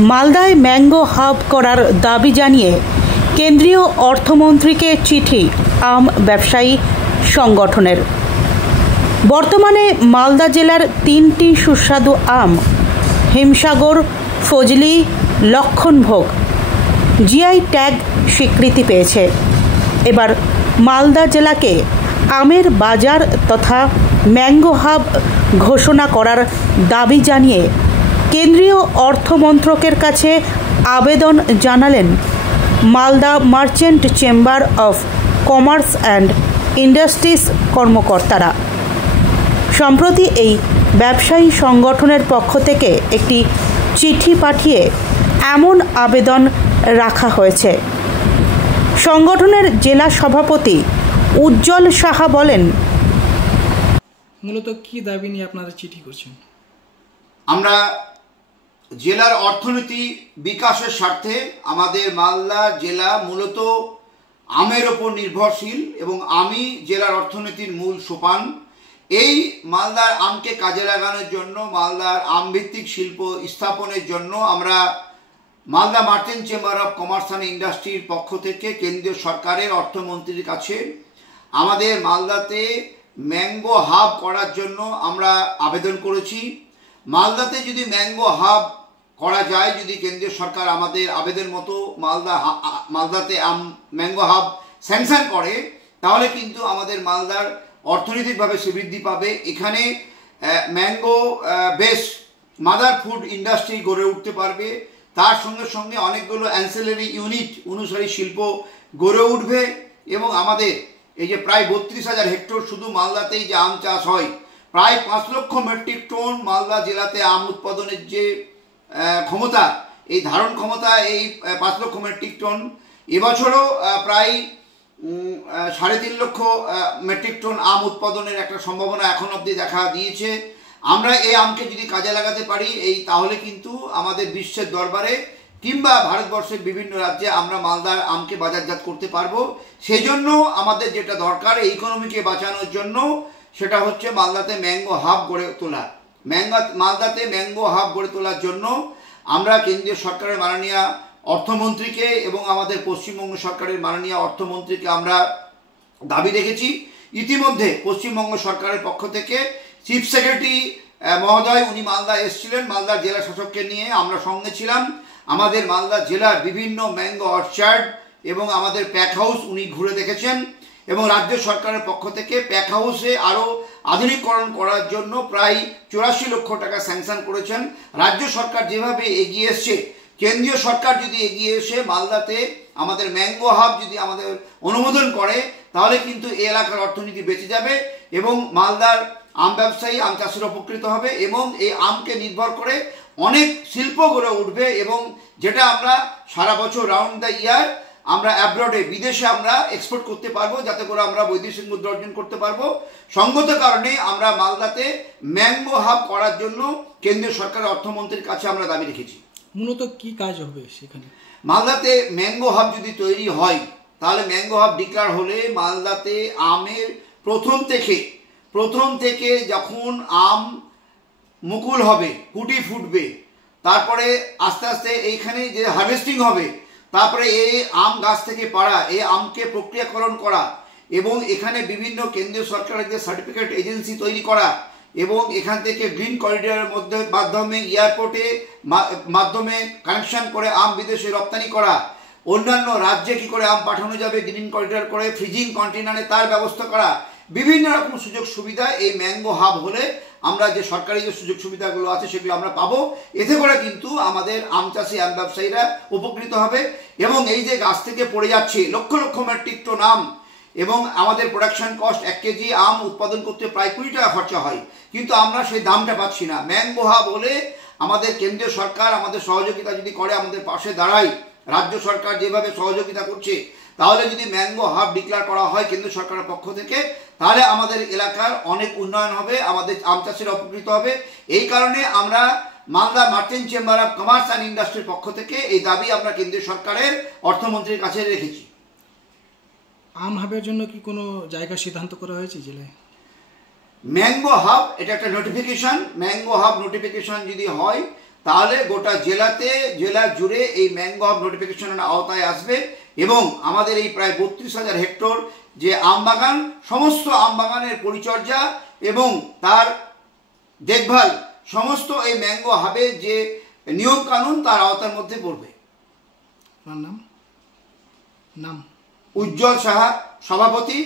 মালদায় mango hub করার দাবি জানিয়ে কেন্দ্রীয় অর্থমন্ত্রীকে চিঠি আম ব্যবসায়ী সংগঠনের। বর্তমানে মালদা জেলার 3টি সুস্বাদু আম হিমসাগর, ফজলি, লক্ষণভোগ জিআই ট্যাগ স্বীকৃতি পেয়েছে। এবার মালদা জেলাকে আমের বাজার তথা ম্যাঙ্গো হাব ঘোষণা করার দাবি জানিয়ে কেন্দ্রীয় অর্থমন্ত্রকের কাছে আবেদন জানালেন Malda merchant chamber of commerce and industries কর্মকর্তারা। সম্প্রতি এই ব্যবসায়ী সংগঠনের পক্ষ থেকে একটি চিঠি পাঠিয়ে এমন আবেদন রাখা হয়েছে। সংগঠনের জেলা সভাপতি উজ্জ্বল সাহা বলেন, মূলত কি দাবি নিয়ে আপনারা চিঠি করছেন? আমরা জেলার অর্থনীতি বিকাশের স্বার্থে আমাদের মালদা জেলা মূলত আমের ওপর নির্ভরশীল এবং আমি জেলার অর্থনীতির মূল সোপান। এই মালদার আমকে কাজে লাগানোর জন্য, মালদার আমভিত্তিক শিল্প স্থাপনের জন্য আমরা Malda merchant chamber of commerce and ইন্ডাস্ট্রির পক্ষ থেকে কেন্দ্রীয় সরকারের অর্থমন্ত্রীর কাছে আমাদের মালদাতে ম্যাঙ্গো হাব করার জন্য আমরা আবেদন করেছি। মালদাতে যদি ম্যাঙ্গো হাব করা যায়, যদি কেন্দ্রীয় সরকার আমাদের আবেদন মতো মালদাতে ম্যাঙ্গো হাব স্যাংশন করে, তাহলে কিন্তু আমাদের মালদার অর্থনৈতিকভাবে বৃদ্ধি পাবে। এখানে mango base mother food industry গড়ে উঠতে পারবে। তার সঙ্গে সঙ্গে অনেকগুলো অ্যান্সিলারি ইউনিট অনুসারী শিল্প গড়ে উঠবে এবং আমাদের এই যে প্রায় 32,000 হেক্টর শুধু মালদাতেই যে আম চাষ হয়, প্রায় 5 লক্ষ মেট্রিক টন মালদা জেলাতে আম উৎপাদনের যে ক্ষমতা, এই ধারণ ক্ষমতা এই 5 লক্ষ মেট্রিক টন। এবছরও প্রায় 3.5 লক্ষ মেট্রিক টন আম উৎপাদনের একটা সম্ভাবনা এখন অবধি দেখা দিয়েছে। আমরা এই আমকে যদি কাজে লাগাতে পারি তাহলে কিন্তু আমাদের বিশ্বের দরবারে কিংবা ভারতবর্ষের বিভিন্ন রাজ্যে আমরা মালদার আমকে বাজারজাত করতে পারবো। সেই জন্য আমাদের যেটা দরকার এই ইকোনমিকে বাঁচানোর জন্য, সেটা হচ্ছে মালদাতে ম্যাঙ্গো হাব গড়ে তোলা। মালদাতে ম্যাঙ্গো হাব গড়ে তোলার জন্য আমরা কেন্দ্রীয় সরকারের মাননীয় অর্থমন্ত্রীকে এবং আমাদের পশ্চিমবঙ্গ সরকারের মাননীয় অর্থমন্ত্রীকে আমরা দাবি রেখেছি। ইতিমধ্যে পশ্চিমবঙ্গ সরকারের পক্ষ থেকে চিফ সেক্রেটারি মহোদয় উনি মালদা এসেছিলেন, মালদার জেলা শাসককে নিয়ে আমরা সঙ্গে ছিলাম। আমাদের মালদা জেলার বিভিন্ন ম্যাঙ্গো অর্চার্ড এবং আমাদের প্যাক হাউস উনি ঘুরে দেখেছেন এবং রাজ্য সরকারের পক্ষ থেকে প্যাক হাউসে আরও আধুনিকরণ করার জন্য প্রায় 84 লক্ষ টাকা স্যাংশন করেছেন। রাজ্য সরকার যেভাবে এগিয়ে এসছে, কেন্দ্রীয় সরকার যদি এগিয়ে এসে মালদাতে আমাদের ম্যাঙ্গো হাব যদি আমাদের অনুমোদন করে, তাহলে কিন্তু এই এলাকার অর্থনীতি বেঁচে যাবে এবং মালদার আম ব্যবসায়ী, আম চাষিরা উপকৃত হবে এবং এই আমকে নির্ভর করে অনেক শিল্প গড়ে উঠবে এবং যেটা আমরা সারা বছর রাউন্ড দ্য ইয়ার আমরা অ্যাব্রডে, বিদেশে আমরা এক্সপোর্ট করতে পারবো, যাতে করে আমরা বৈদেশিক মুদ্রা অর্জন করতে পারবো। সঙ্গত কারণে আমরা মালদাতে ম্যাঙ্গো হাব করার জন্য কেন্দ্রীয় সরকারের অর্থমন্ত্রীর কাছে আমরা দাবি রেখেছি। মূলত কি কাজ হবে সেখানে? মালদাতে ম্যাঙ্গো হাব যদি তৈরি হয়, তাহলে ম্যাঙ্গো হাব ডিক্লার হলে মালদাতে আমের প্রথম থেকে যখন আম মুকুল হবে, কুটি ফুটবে, তারপরে আস্তে আস্তে এইখানে যে হারভেস্টিং হবে, তারপরে এই আম গাছ থেকে পাড়া, এই আমকে প্রক্রিয়াকরণ করা এবং এখানে বিভিন্ন কেন্দ্রীয় সরকারের যে সার্টিফিকেট এজেন্সি তৈরি করা এবং এখান থেকে গ্রিন করিডোরের মাধ্যমে এয়ারপোর্টে মাধ্যমে কানেকশন করে আম বিদেশে রপ্তানি করা, অন্যান্য রাজ্যে কি করে আম পাঠানো যাবে গ্রিন করিডোর করে ফ্রিজিং কন্টেনারে তার ব্যবস্থা করা, বিভিন্ন রকম সুযোগ সুবিধা এই ম্যাঙ্গো হাব হলে আমরা যে সরকারি যে সুযোগ সুবিধাগুলো আছে সেগুলো আমরা পাবো। এতে করে কিন্তু আমাদের আম চাষি, আম ব্যবসায়ীরা উপকৃত হবে এবং এই যে গাছ থেকে পড়ে যাচ্ছে লক্ষ লক্ষ মেট্রিক টন আম এবং আমাদের প্রোডাকশন কস্ট 1 কেজি আম উৎপাদন করতে প্রায় 20 টাকা খরচা হয়, কিন্তু আমরা সেই দামটা পাচ্ছি না। ম্যাঙ্গো হাব হলে আমাদের কেন্দ্রীয় সরকার আমাদের সহযোগিতা যদি করে, আমাদের পাশে দাঁড়ায়, রাজ্য সরকার যেভাবে সহযোগিতা করছে, তাহলে যদি ম্যাঙ্গো হাব ডিক্লেয়ার করা হয় কেন্দ্র সরকারের পক্ষ থেকে, তাহলে আমাদের এলাকার অনেক উন্নয়ন হবে, আমাদের আম চাষিরা উপকৃত হবে। এই কারণে আমরা Malda merchant chamber of commerce and ইন্ডাস্ট্রির পক্ষ থেকে এই দাবি আমরা কেন্দ্রীয় সরকারের অর্থমন্ত্রীর কাছে রেখেছি। আম হাবের জন্য কি কোনো জায়গা সিদ্ধান্ত করা হয়েছে জেলায়? ম্যাঙ্গো হাব এটা একটা নোটিফিকেশন, ম্যাঙ্গো হাব নোটিফিকেশন যদি হয় তাহলে গোটা জেলা জুড়ে এই ম্যাঙ্গো হাব নোটিফিকেশনের আওতায় আসবে এবং আমাদের এই প্রায় 32,000 হেক্টর যে আমবাগান, সমস্ত আমবাগানের পরিচর্যা এবং তার দেখভাল সমস্ত এই ম্যাঙ্গো হাবের যে নিয়ম কানুন তার আওতার মধ্যে পড়বে। আপনার নাম? উজ্জ্বল সাহা, সভাপতি,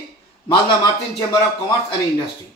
Malda merchant chamber of commerce and industry.